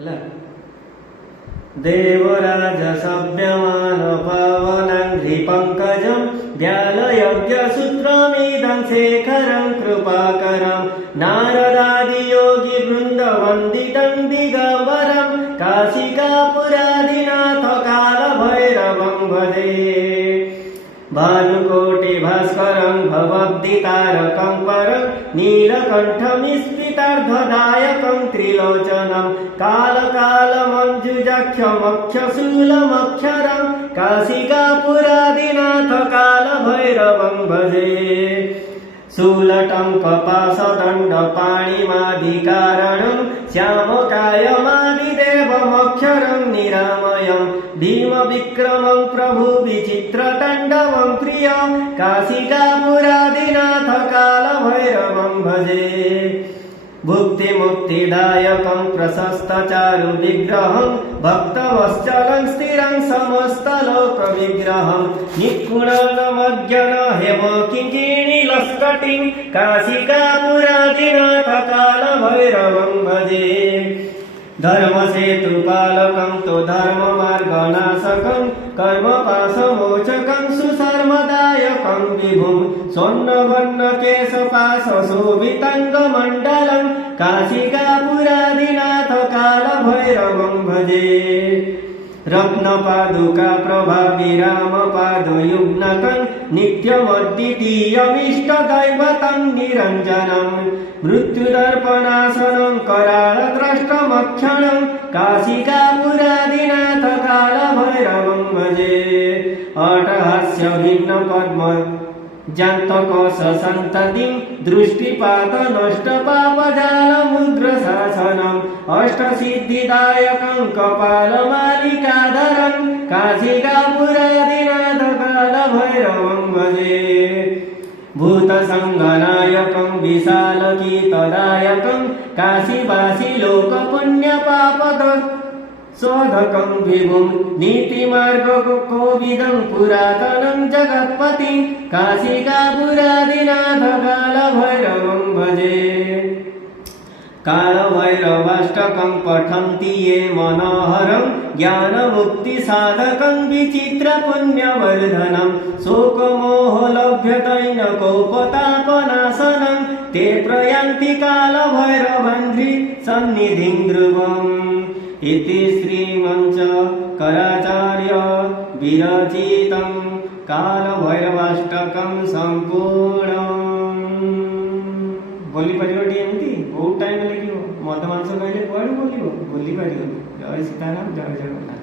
ହେଲା। देवराज सभ्यमान पावनांघ्रि पंकजं व्यालयज्ञसूत्रमिदं शेखरं कृपाकरं नारदादि योगी वृंद वंदितं दिगंबरं काशिकापुरादिनाथ कालभैरवं भजे। भानुकोटि भास्करं भवद्दितारकं परं नीलकण्ठमिस्फितार्धदायकं त्रिलोचनं कालकालमञ्जुजाक्षमक्षशूलमक्षरं काशिकापुरादिनाथ कालभैरवं भजे। शूलटं कपाशदण्डपाणिमादिकारणं श्यामकायमादिदेवमक्षरं निरामयं भीमविक्रमं प्रभुविचित्रताण्डवं प्रियं काशिकापुरादिनाथ कालभैरवं भजे। भुक्तिमुक्तिदायकं प्रशस्तचारुविग्रहं भक्तवत्सलं स्थिरं समस्तलोकविग्रहं निपुणनमज्ञन हेमकिङ्किणीलस्कटिं काशिकापुरादिनाथ कालभैरवं भजे। धर्मसेतुपालकं तु धर्ममार्गनाशकं कर्मपाशमोचकं सुशर्मदायकं विभुं स्वर्णवर्णकेशपाशशोभिताङ्गमण्डलं काशिकापुरादिनाथ कालभैरवं भजे। रत्नपादुका प्रभाविरामपादयुग्नकं नित्यमद्वितीयमिष्टदैवतं निरञ्जनं मृत्युदर्पणासनं कराळद्रष्टमक्षणं काशिकापुरादिनाथ कालभैरवं भजे। अट्टहास्यभिन्नपद्म जान्तकोशसन्ततिं दृष्टिपातनष्टपापजालमुग्रशासनम् अष्टसिद्धिदायकं कपालमालिकाधरं काशिकापुरादिनाथ कालभैरवं भजे। भूतसङ्गनायकं विशालकीतदायकं काशीवासी लोकपुण्यपापद शोधकं विभुं नीतिमार्गकोविदं पुरातनं जगत्पतिं काशिकापुरादिनाथ कालभैरवं भजे। कालभैरवाष्टकं पठन्ति ये मनोहरं ज्ञानमुक्तिसाधकं विचित्रपुण्यवर्धनं शोकमोहलभ्यदैनकोपतापनाशनं ते प्रयान्ति कालभैरवाङ्घ्रि सन्निधिं ध्रुवम्। इति श्रीमञ्चकराचार्य विरचितं कालभैरवाष्टकं सम्पूर्णम्। बोली पारिबटी एमती बहुत टाइम लगे मद मांस कहले कुआड़ू बोलियो बोली पार। जय सीताराम जय जगन्नाथ।